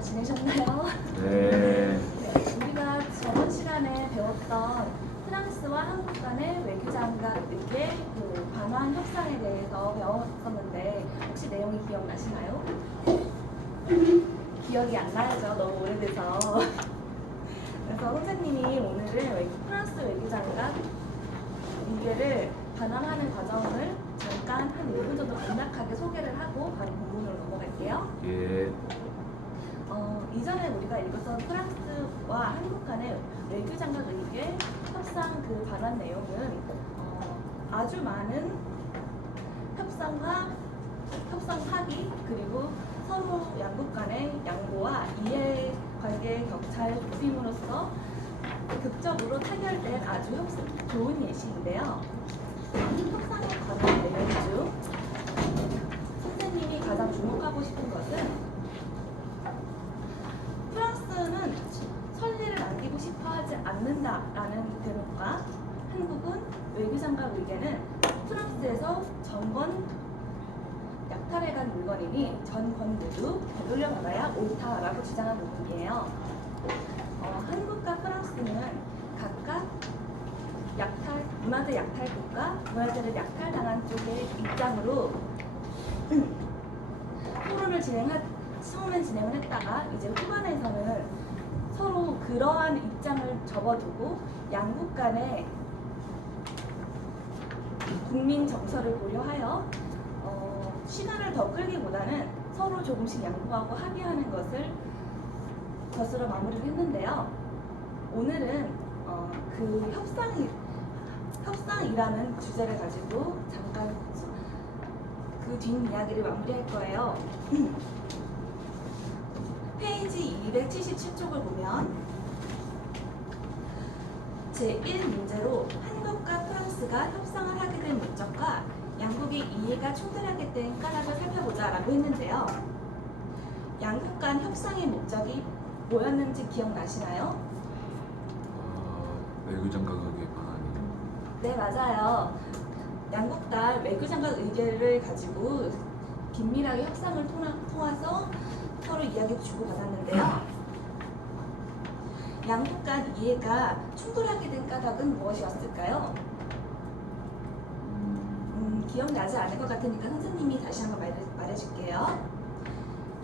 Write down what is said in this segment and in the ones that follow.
잘 지내셨나요? 네. 네, 우리가 저번 시간에 배웠던 프랑스와 한국 간의 외교장관 의계 그 반환 협상에 대해서 배웠었는데 혹시 내용이 기억나시나요? 기억이 안 나죠. 너무 오래돼서. 그래서 선생님이 오늘은 프랑스 외교장관 의계를 반환하는 과정을 잠깐 한 1분 정도 간략하게 소개를 하고 바로 본문으로 넘어갈게요. 예. 이전에 우리가 읽었던 프랑스와 한국 간의 외교장관 의계 협상 그 반환 내용은 아주 많은 협상 합의 그리고 서로 양국 간의 양보와 이해관계 격차를 좁힘으로써 극적으로 타결된 아주 좋은 예시인데요. 협상에 관한 내용 중 선생님이 가장 주목하고 싶은 것은 프랑스는 선리를 남기고 싶어 하지 않는다라는 대목과 한국은 외교장관 의견은 프랑스에서 전권 약탈해간 물건이니 전권 모두 되돌려받아야 옳다라고 주장한 부분이에요. 한국과 프랑스는 각각 문화재 약탈국가, 문화재를 약탈당한 쪽의 입장으로 토론을 처음엔 진행을 했다가 이제 후반에서는 서로 그러한 입장을 접어두고 양국 간의 국민 정서를 고려하여 시간을 더 끌기보다는 서로 조금씩 양보하고 합의하는 것으로 마무리를 했는데요. 오늘은 그 협상이라는 주제를 가지고 잠깐 그 뒷이야기를 마무리할 거예요. 페이지 277쪽을 보면 제1문제로 한국과 프랑스가 협상을 하게 된 목적과 양국의 이해가 충돌하게 된 까닭을 살펴보자 라고 했는데요. 양국 간 협상의 목적이 뭐였는지 기억나시나요? 외교장관 의계 방안이요. 네, 맞아요. 양국 간 외교장관 의견을 가지고 긴밀하게 협상을 통해서 서로 이야기를 주고받았는데요. 양국 간 이해가 충돌하게 된 까닭은 무엇이었을까요? 기억나지 않을 것 같으니까 선생님이 다시 한번 말해줄게요.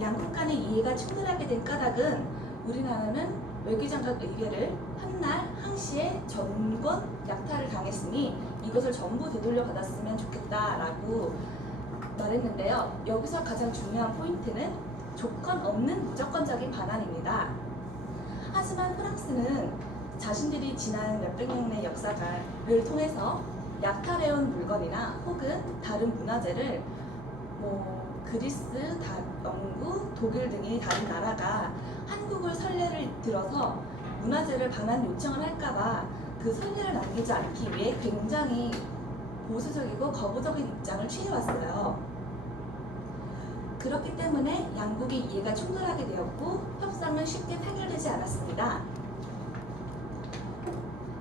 양국 간의 이해가 충돌하게 된 까닭은 우리나라는 외교장관 의견을 한날 항시에 전권 약탈을 당했으니 이것을 전부 되돌려 받았으면 좋겠다라고 말했는데요. 여기서 가장 중요한 포인트는 조건 없는 무조건적인 반환입니다. 하지만 프랑스는 자신들이 지난 몇백 년의 역사를 통해서 약탈해온 물건이나 혹은 다른 문화재를 그리스, 영국, 독일 등의 다른 나라가 한국을 선례를 들어서 문화재를 반환 요청을 할까봐 그 선례를 남기지 않기 위해 굉장히 보수적이고 거부적인 입장을 취해왔어요. 그렇기 때문에 양국의 이해가 충돌하게 되었고 협상은 쉽게 타결되지 않았습니다.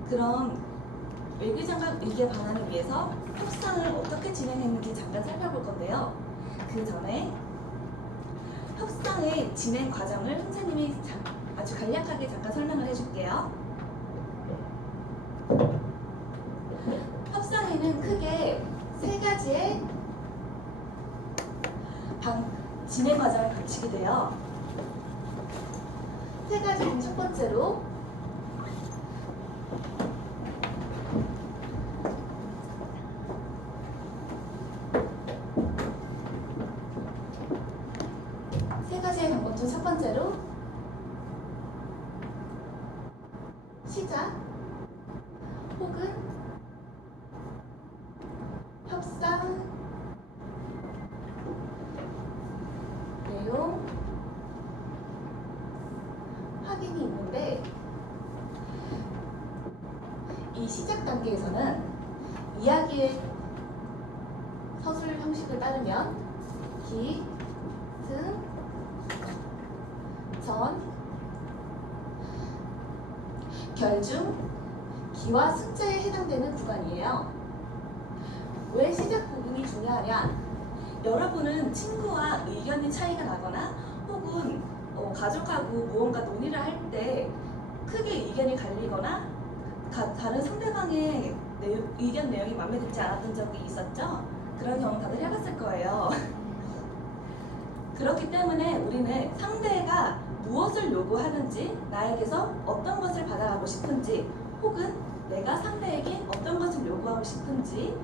그럼 외교장관 의계 반환을 위해서 협상을 어떻게 진행했는지 잠깐 살펴볼 건데요. 그 전에 협상의 진행 과정을 선생님이 아주 간략하게 잠깐 설명을 해줄게요. 협상에는 크게 세 가지의 진행 과정을 거치게 돼요. 세 가지 중 첫 번째로 첫 번째로 시작 혹은 협상 내용 확인이 있는데 이 시작 단계에서는 이야기의 서술 형식을 따르면 기, 승, 전, 결중, 기와 승자에 해당되는 구간이에요. 왜 시작 부분이 중요하냐? 여러분은 친구와 의견이 차이가 나거나 혹은 가족하고 무언가 논의를 할 때 크게 의견이 갈리거나 다른 상대방의 의견 내용이 마음에 들지 않았던 적이 있었죠? 그런 경험 다들 해봤을 거예요. 그렇기 때문에 우리는 상대가 무엇을 요구하는지, 나에게서 어떤 것을 받아가고 싶은지, 혹은 내가 상대에게 어떤 것을 요구하고 싶은지,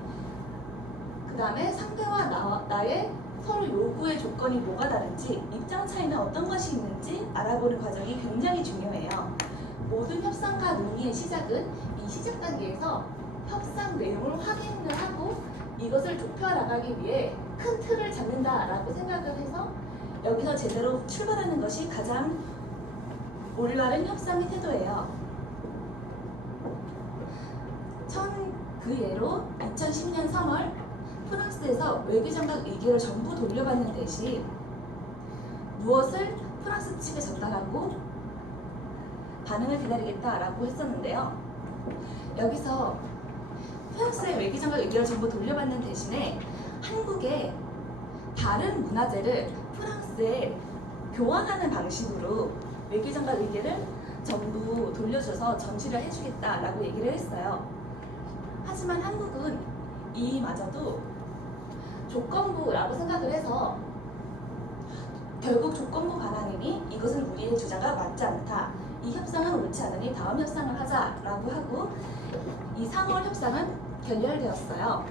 그 다음에 상대와 나의 서로 요구의 조건이 뭐가 다른지, 입장 차이는 어떤 것이 있는지 알아보는 과정이 굉장히 중요해요. 모든 협상과 논의의 시작은 이 시작 단계에서 협상 내용을 확인을 하고 이것을 좁혀 나가기 위해 큰 틀을 잡는다라고 생각을 해서 여기서 제대로 출발하는 것이 가장 올바른 협상의 태도예요. 그 예로 2010년 3월 프랑스에서 외교장관 의견을 전부 돌려받는 대신 무엇을 프랑스 측에 전달하고 반응을 기다리겠다라고 했었는데요. 여기서 프랑스의 외교장관 의견을 전부 돌려받는 대신에 한국의 다른 문화재를 프랑스에 교환하는 방식으로 외교장관 의견을 전부 돌려줘서 전시를 해주겠다라고 얘기를 했어요. 하지만 한국은 이마저도 조건부라고 생각을 해서 결국 조건부 반항이니 이것은 우리의 주장과 맞지 않다. 이 협상은 옳지 않으니 다음 협상을 하자라고 하고 이 3월 협상은 결렬되었어요.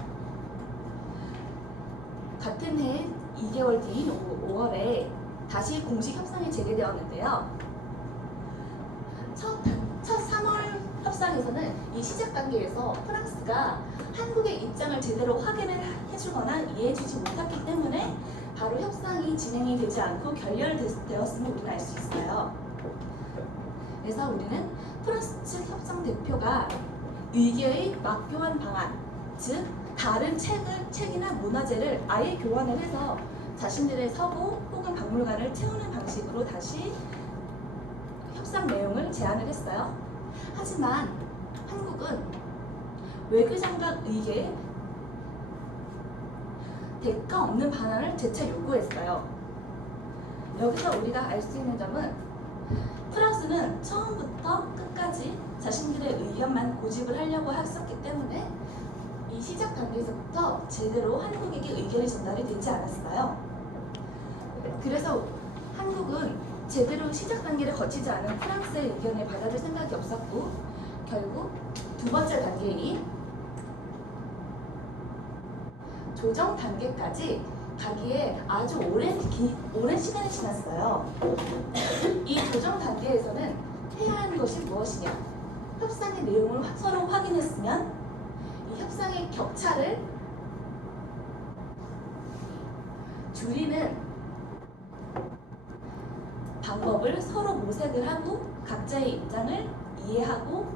같은 해 2개월 뒤인 5월에 다시 공식 협상이 재개되었는데요. 첫 3월 협상에서는 이 시작 단계에서 프랑스가 한국의 입장을 제대로 확인을 해주거나 이해해주지 못했기 때문에 바로 협상이 진행이 되지 않고 결렬되었음을 우리는 알 수 있어요. 그래서 우리는 프랑스 측 협상 대표가 의계의 막교환 방안, 즉 다른 책이나 문화재를 아예 교환을 해서 자신들의 서고 혹은 박물관을 채우는 방식으로 다시 협상 내용을 제안을 했어요. 하지만 한국은 외교장관 의계에 대가 없는 반환을 재차 요구했어요. 여기서 우리가 알 수 있는 점은 프랑스는 처음부터 끝까지 자신들의 의견만 고집을 하려고 했었기 때문에 이 시작 단계에서부터 제대로 한국에게 의견이 전달이 되지 않았어요. 그래서 한국은 제대로 시작 단계를 거치지 않은 프랑스의 의견을 받아줄 생각이 없었고 결국 두 번째 단계인 조정 단계까지 가기에 아주 오랜 시간이 지났어요. 이 조정 단계에서는 해야 하는 것이 무엇이냐? 협상의 내용을 서로 확인했으면 이 협상의 격차를 줄이는 방법을 서로 모색을 하고 각자의 입장을 이해하고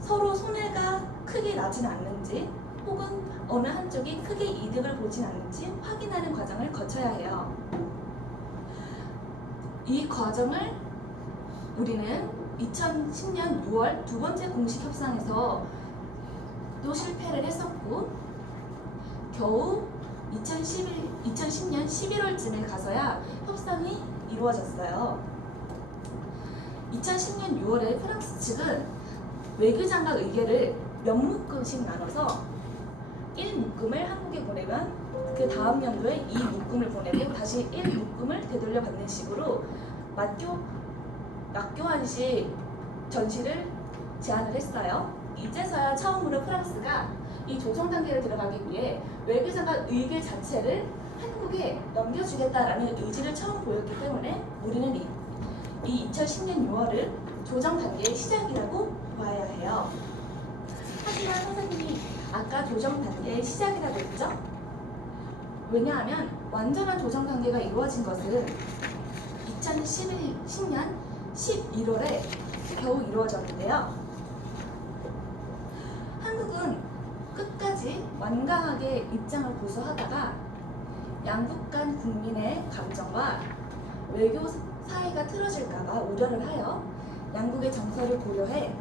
서로 손해가 크게 나진 않는지 혹은 어느 한쪽이 크게 이득을 보진 않는지 확인하는 과정을 거쳐야 해요. 이 과정을 우리는 2010년 6월 두 번째 공식 협상에서 또 실패를 했었고 겨우 2010년 11월쯤에 가서야 협상이 이루어졌어요. 2010년 6월에 프랑스 측은 외교장관 의견을 몇 묶음씩 나눠서 1묶음을 한국에 보내면 그 다음 연도에 2묶음을 보내고 다시 1묶음을 되돌려 받는 식으로 막교환식 전시를 제안을 했어요. 이제서야 처음으로 프랑스가 이 조정 단계를 들어가기 위해 외교장관 의견 자체를 한국에 넘겨주겠다라는 의지를 처음 보였기 때문에 우리는 이 2010년 6월을 조정 단계의 시작이라고 봐야 해요. 하지만 선생님이 아까 조정 단계의 시작이라고 했죠? 왜냐하면 완전한 조정 단계가 이루어진 것은 2010년 11월에 겨우 이루어졌는데요. 한국은 끝까지 완강하게 입장을 고수하다가 양국 간 국민의 감정과 외교 사이가 틀어질까봐 우려를 하여 양국의 정서를 고려해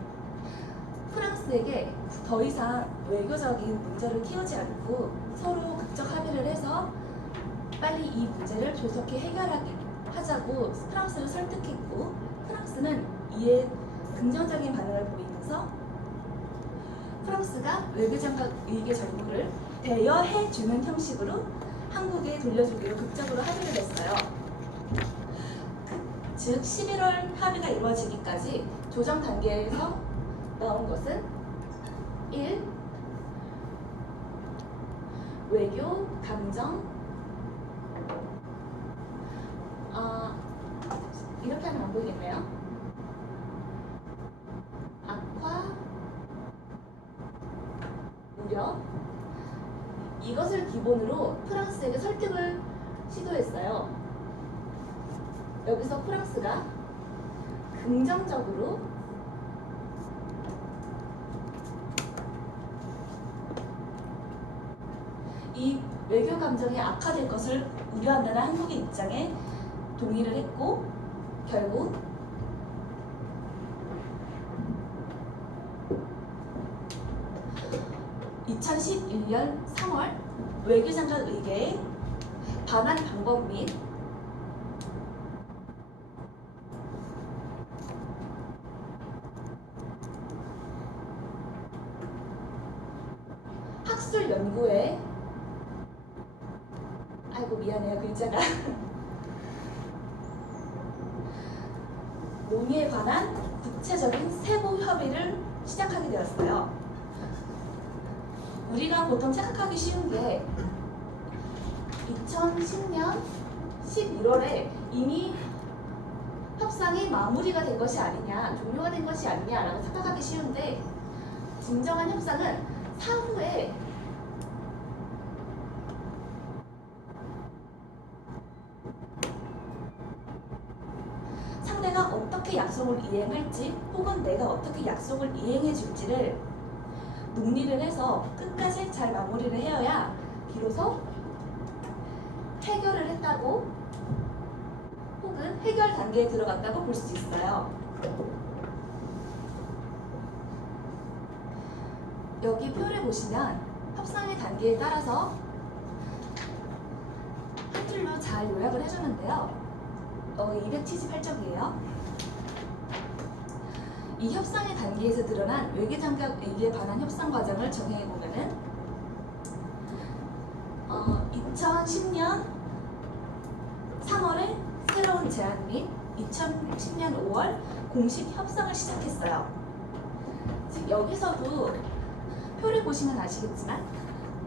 프랑스에게 더 이상 외교적인 문제를 키우지 않고 서로 극적 합의를 해서 빨리 이 문제를 조속히 하자고 프랑스를 설득했고, 프랑스는 이에 긍정적인 반응을 보이면서 프랑스가 외교장관 의계 정보를 대여해주는 형식으로 한국에 돌려주기로 극적으로 합의를 했어요. 즉 11월 합의가 이루어지기까지 조정 단계에서 나온 것은 1. 외교, 감정, 이렇게 하면 안 보이겠네요. 악화, 우려, 이것을 기본으로 프랑스에게 설득을 시도했어요. 여기서 프랑스가 긍정적으로 이 외교 감정이 악화될 것을 우려한다는 한국의 입장에 동의를 했고, 결국 (2011년 3월) 외교장관 의계의 반환 방법 및 학술 연구에 아이고 미안해요 글자가 논의에 관한 구체적인 세부 협의를 시작하게 되었어요. 우리가 보통 착각하기 쉬운 게 2010년 11월에 이미 협상이 마무리가 된 것이 아니냐, 종료가 된 것이 아니냐라고 착각하기 쉬운데, 진정한 협상은 사후에 상대가 어떻게 약속을 이행할지 혹은 내가 어떻게 약속을 이행해 줄지를 논의를 해서 끝까지 잘 마무리를 해야 비로소 해결을 했다고 혹은 해결 단계에 들어갔다고 볼 수 있어요. 여기 표를 보시면 협상의 단계에 따라서 한 줄로 잘 요약을 해주는데요. 278쪽이에요. 이 협상의 단계에서 드러난 외교장관 의기에 관한 협상 과정을 정리해 보면은 2010년 3월에 새로운 제안 및 2010년 5월 공식 협상을 시작했어요. 즉 여기서도 표를 보시면 아시겠지만,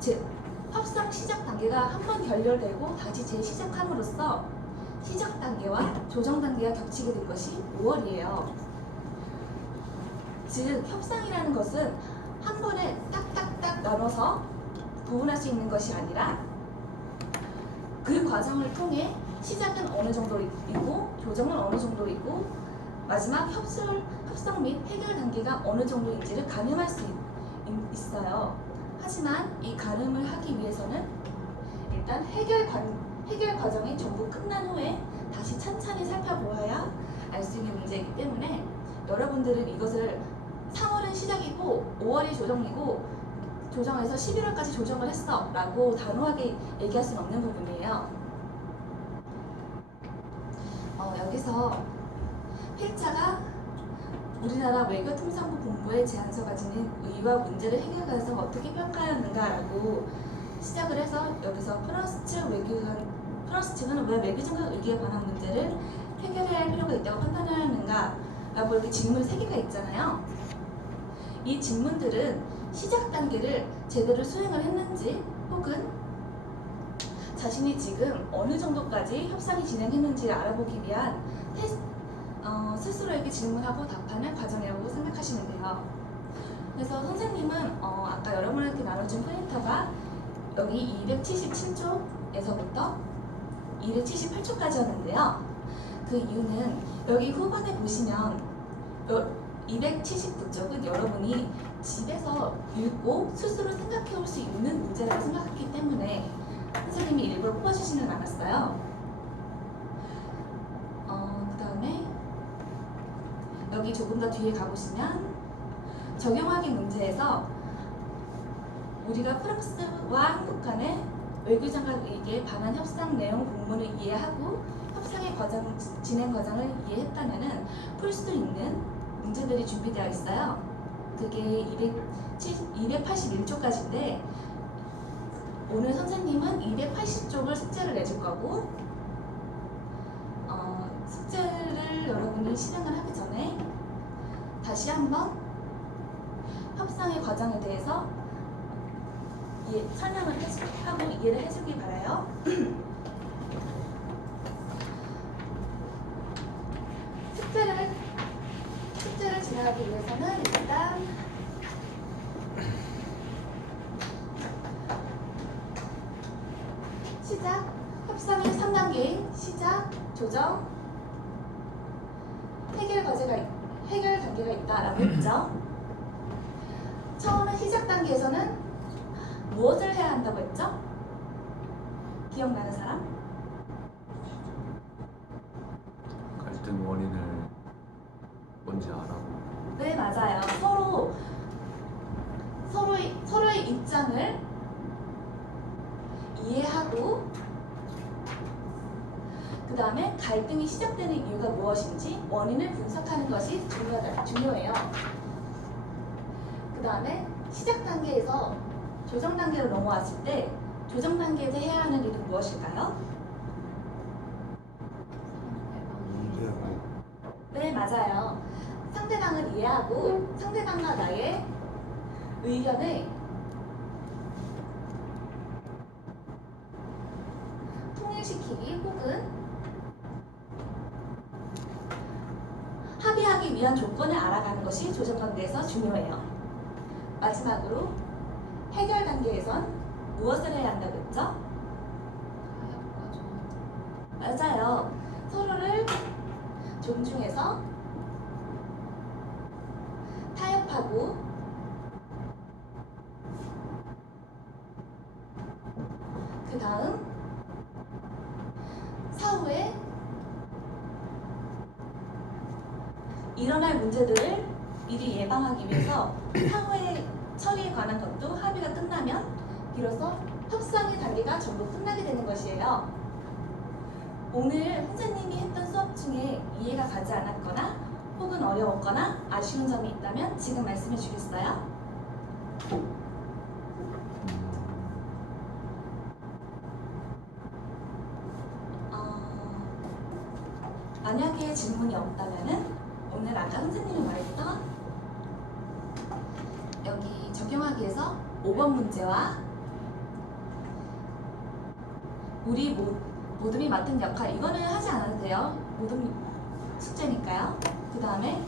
즉 협상 시작 단계가 한 번 결렬되고 다시 재시작함으로써 시작 단계와 조정 단계가 겹치게 된 것이 5월이에요. 즉 협상이라는 것은 한 번에 딱딱딱 나눠서 구분할 수 있는 것이 아니라 그 과정을 통해 시작은 어느 정도이고 조정은 어느 정도이고 마지막 협상 및 해결 단계가 어느 정도인지를 가늠할 수 있어요. 하지만 이 가늠을 하기 위해서는 일단 해결 과정이 전부 끝난 후에 다시 찬찬히 살펴보아야 알 수 있는 문제이기 때문에 여러분들은 이것을 3월은 시작이고 5월이 조정이고 조정해서 11월까지 조정을 했어 라고 단호하게 얘기할 수는 없는 부분이에요. 여기서 필자가 우리나라 외교통상부 본부의 제안서가 지닌 의의와 문제를 해결 가능성을 어떻게 평가하는가라고 시작을 해서 여기서 프랑스 측은 왜 외교장관 의기에 관한 문제를 해결해야 할 필요가 있다고 판단하는가 라고 이렇게 질문 3개가 있잖아요. 이 질문들은 시작 단계를 제대로 수행을 했는지 혹은 자신이 지금 어느 정도까지 협상이 진행했는지를 알아보기 위한 스스로에게 질문하고 답하는 과정이라고 생각하시면 돼요. 그래서 선생님은 아까 여러분한테 나눠준 포인터가 여기 277쪽에서부터 278쪽까지였는데요. 그 이유는 여기 후반에 보시면 279쪽은 여러분이 집에서 읽고 스스로 생각해 올 수 있는 문제라고 생각했기 때문에 선생님이 일부러 뽑아주지는 않았어요. 그 다음에 여기 조금 더 뒤에 가보시면 적용하기 문제에서 우리가 프랑스와 한국 간의 외교장관 의기에 반한 협상 내용 본문을 이해하고 협상의 진행 과정을 이해했다면은 풀 수도 있는 문제들이 준비되어 있어요. 그게 281쪽까지인데 오늘 선생님은 280쪽을 숙제를 내줄 거고 숙제를 여러분이 실행을 하기 전에 다시 한번 협상의 과정에 대해서 설명을 하고 이해를 해주길 바라요. 숙제를 진행하기 위해서는 일단 시작, 협상의 3단계 시작, 조정, 해결 단계가 있다라고 했죠. 처음에 시작 단계에서는 무엇을 해야 한다고 했죠? 기억나는 사람? 갈등 원인을 뭔지 알아보고. 네, 맞아요. 서로의 입장을 이해하고 그 다음에 갈등이 시작되는 이유가 무엇인지 원인을 분석하는 것이 중요해요. 그 다음에 시작 단계에서 조정 단계로 넘어왔을 때 조정 단계에서 해야 하는 일은 무엇일까요? 네, 맞아요. 상대방을 이해하고 상대방과 나의 의견을 통일시키기 혹은 합의하기 위한 조건을 알아가는 것이 조정 단계에서 중요해요. 마지막으로 해결 단계에선 무엇을 해야 한다고 했죠? 맞아요. 서로를 존중해서 타협하고 그 다음 사후에 일어날 문제들을 미리 예방하기 위해서 사후에 처리에 관한 것도 합의가 끝나면 비로소 협상의 단계가 전부 끝나게 되는 것이에요. 오늘 선생님이 했던 수업 중에 이해가 가지 않았거나 혹은 어려웠거나 아쉬운 점이 있다면 지금 말씀해 주겠어요? 만약에 질문이 없다면은 오늘 아까 선생님이 말했던 여기 적용하기에서 5번 문제와 우리 모둠이 맡은 역할 이거는 하지 않아도 돼요. 모둠 숙제니까요. 그 다음에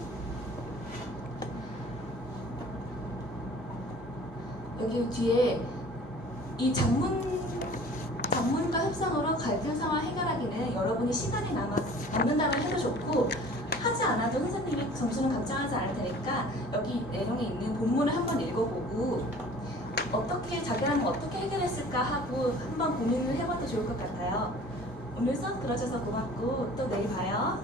여기 뒤에 이 전문가 협상으로 갈등 상황 해결하기는 여러분이 시간이 남는다고 해도 좋고 하지 않아도 선생님이 점수는 걱정하지 않을 테니까 여기 내용에 있는 본문을 한번 읽어보고 자기라면 어떻게 해결했을까 하고 한번 고민을 해봐도 좋을 것 같아요. 오늘 수업 들어줘서 고맙고 또 내일 봐요.